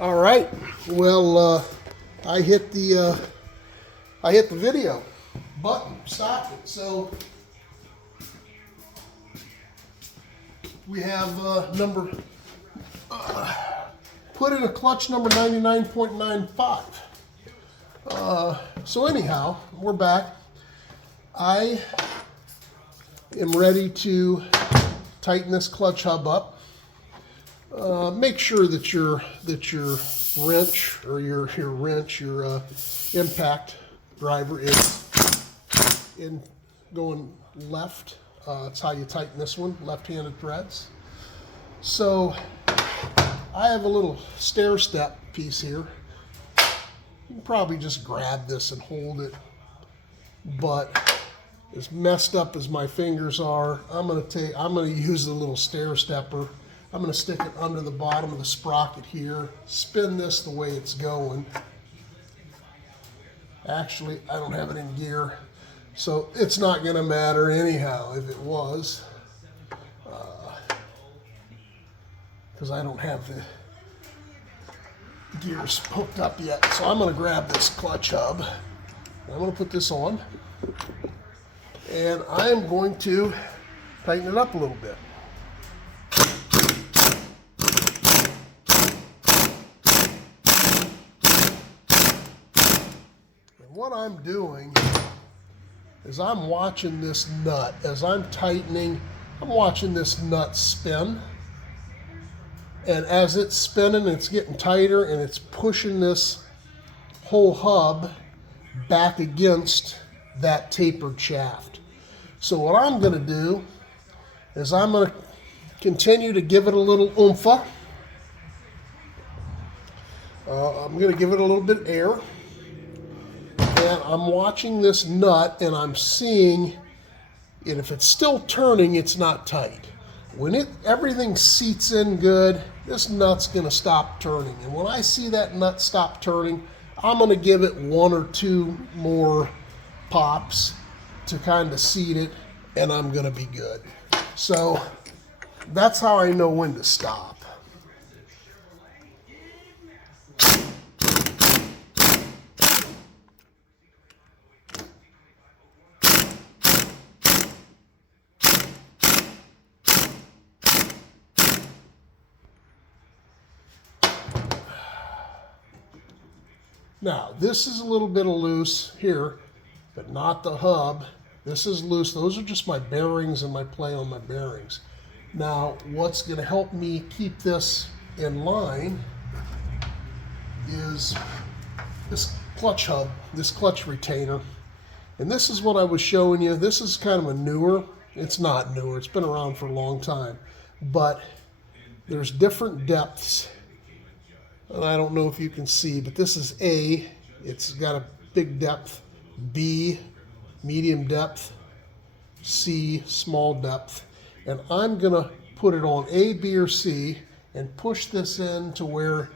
All right. Well, I hit the video button, stopped it. So we have put in a clutch number 99.95. So anyhow, we're back. I am ready to tighten this clutch hub up. Make sure that your wrench or your impact driver is in going left. That's how you tighten this one, left-handed threads. So I have a little stair step piece here. You can probably just grab this and hold it, but as messed up as my fingers are, I'm gonna use the little stair stepper. I'm going to stick it under the bottom of the sprocket here, spin this the way it's going. Actually, I don't have it in gear, so it's not going to matter anyhow if it was, because I don't have the gears hooked up yet. So I'm going to grab this clutch hub. I'm going to put this on, and I'm going to tighten it up a little bit. What I'm doing is I'm watching this nut. As I'm tightening, I'm watching this nut spin. And as it's spinning, it's getting tighter and it's pushing this whole hub back against that tapered shaft. So what I'm going to do is I'm going to continue to give it a little oomph. I'm going to give it a little bit of air. And I'm watching this nut and I'm seeing, and if it's still turning, it's not tight. When everything seats in good, this nut's going to stop turning. And when I see that nut stop turning, I'm going to give it one or two more pops to kind of seat it, and I'm going to be good. So that's how I know when to stop. Now, this is a little bit of loose here, but not the hub. This is loose. Those are just my bearings and my play on my bearings. Now, what's going to help me keep this in line is this clutch hub, this clutch retainer. And this is what I was showing you. This is kind of a newer, it's not newer, it's been around for a long time, but there's different depths. And I don't know if you can see, but this is A, it's got a big depth, B, medium depth, C, small depth. And I'm gonna put it on A, B, or C and push this in to where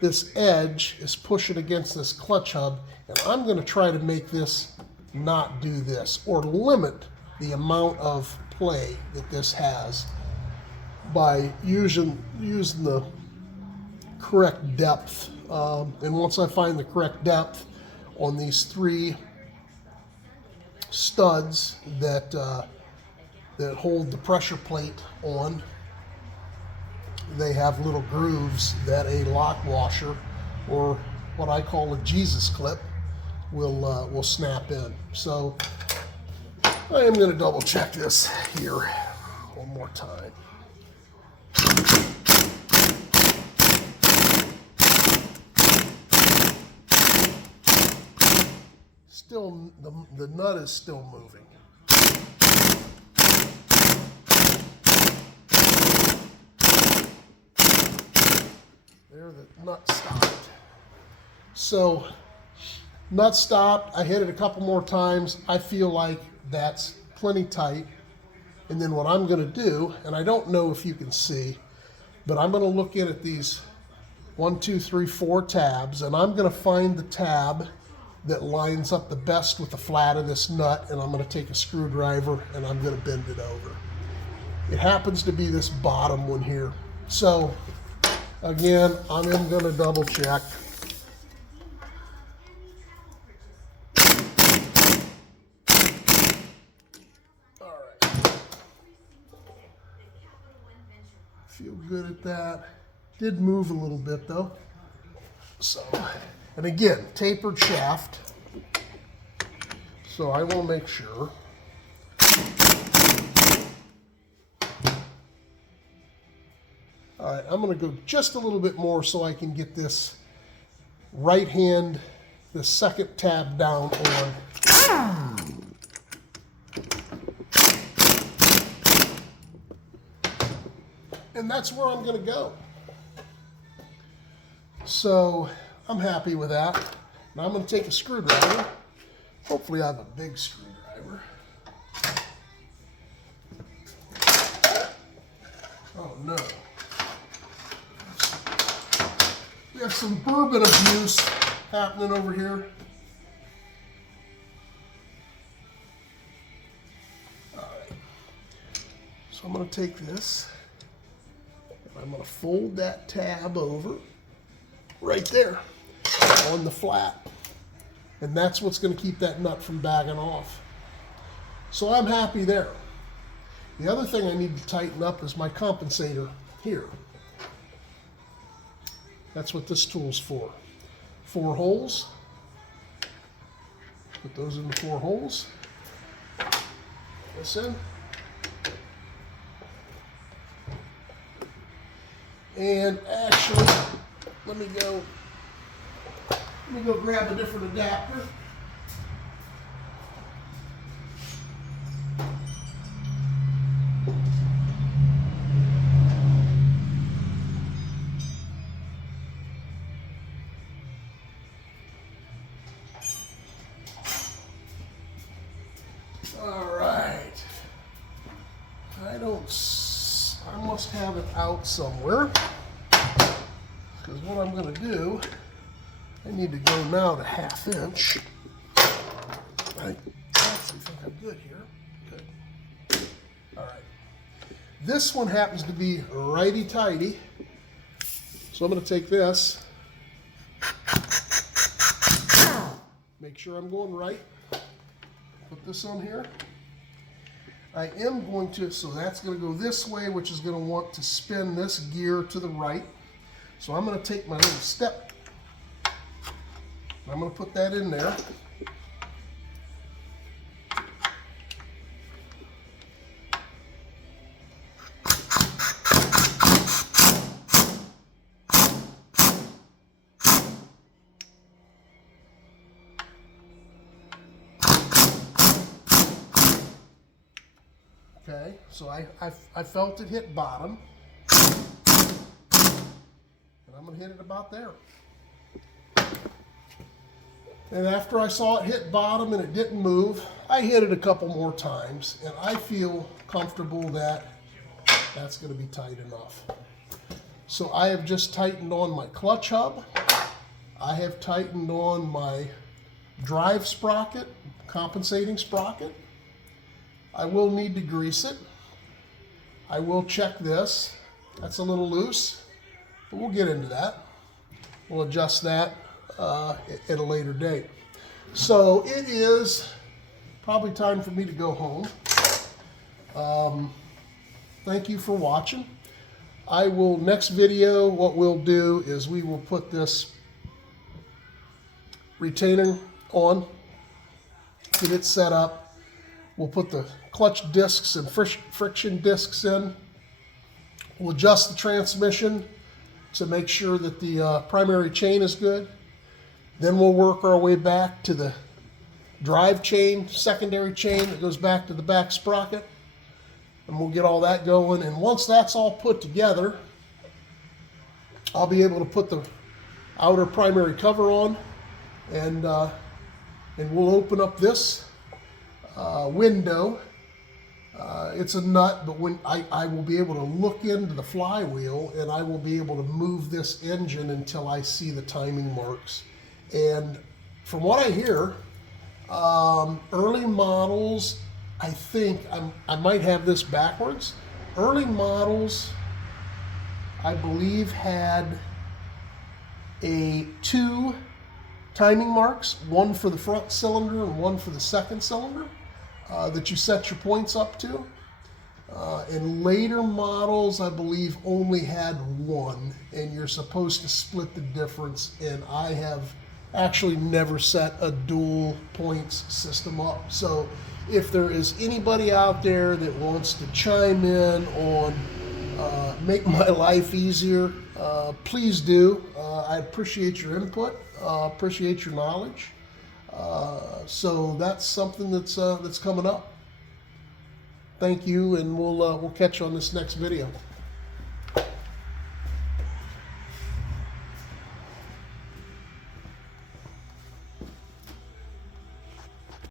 this edge is pushing against this clutch hub. And I'm gonna try to make this not do this, or limit the amount of play that this has, by using the correct depth. And once I find the correct depth on these three studs that hold the pressure plate on, they have little grooves that a lock washer, or what I call a Jesus clip, will snap in. So I am going to double check this here one more time. Still, the nut is still moving. There, the nut stopped. So, nut stopped. I hit it a couple more times. I feel like that's plenty tight. And then what I'm going to do, and I don't know if you can see, but I'm going to look in at these 1, 2, 3, 4 tabs, and I'm going to find the tab that lines up the best with the flat of this nut, and I'm going to take a screwdriver and I'm going to bend it over. It happens to be this bottom one here. So Again, I'm going to double check. All right. Feel good at that. Did move a little bit though. So, and again, tapered shaft. So I will make sure. All right, I'm going to go just a little bit more so I can get this right hand, the second tab down on. And that's where I'm going to go. So I'm happy with that. Now I'm going to take a screwdriver. Hopefully I have a big screwdriver. Oh no. We have some bourbon abuse happening over here. All right. So I'm going to take this and I'm going to fold that tab over right there on the flat. And that's what's going to keep that nut from bagging off. So I'm happy there. The other thing I need to tighten up is my compensator here. That's what this tool's for. 4 holes. Put those in the 4 holes. This in. And actually, let me go grab a different adapter. All right. I must have it out somewhere. Because what I'm going to do, I need to go now to 1/2 inch. I actually think I'm good here. Good. All right. This one happens to be righty-tighty. So I'm going to take this. Make sure I'm going right. Put this on here. I am going to, so that's going to go this way, which is going to want to spin this gear to the right. So I'm going to take my little step. I'm going to put that in there. Okay, so I felt it hit bottom. And I'm going to hit it about there. And after I saw it hit bottom and it didn't move, I hit it a couple more times, and I feel comfortable that that's going to be tight enough. So I have just tightened on my clutch hub. I have tightened on my drive sprocket, compensating sprocket. I will need to grease it. I will check this. That's a little loose, but we'll get into that. We'll adjust that at a later date. So it is probably time for me to go home. Thank you for watching. I will, next video, what we'll do is we will put this retainer on, get it set up. We'll put the clutch discs and friction discs in. We'll adjust the transmission to make sure that the primary chain is good. Then we'll work our way back to the drive chain, secondary chain that goes back to the back sprocket. And we'll get all that going. And once that's all put together, I'll be able to put the outer primary cover on, and we'll open up this window. It's a nut, but when I will be able to look into the flywheel, and I will be able to move this engine until I see the timing marks. And from what I hear, early models, I think I might have this backwards. Early models I believe, had two timing marks, one for the front cylinder and one for the second cylinder, that you set your points up to. And later models, I believe, only had one, and you're supposed to split the difference. And I have actually never set a dual points system up. So if there is anybody out there that wants to chime in on make my life easier, please do. I appreciate your input, appreciate your knowledge. So that's something that's coming up. Thank you, and we'll catch you on this next video.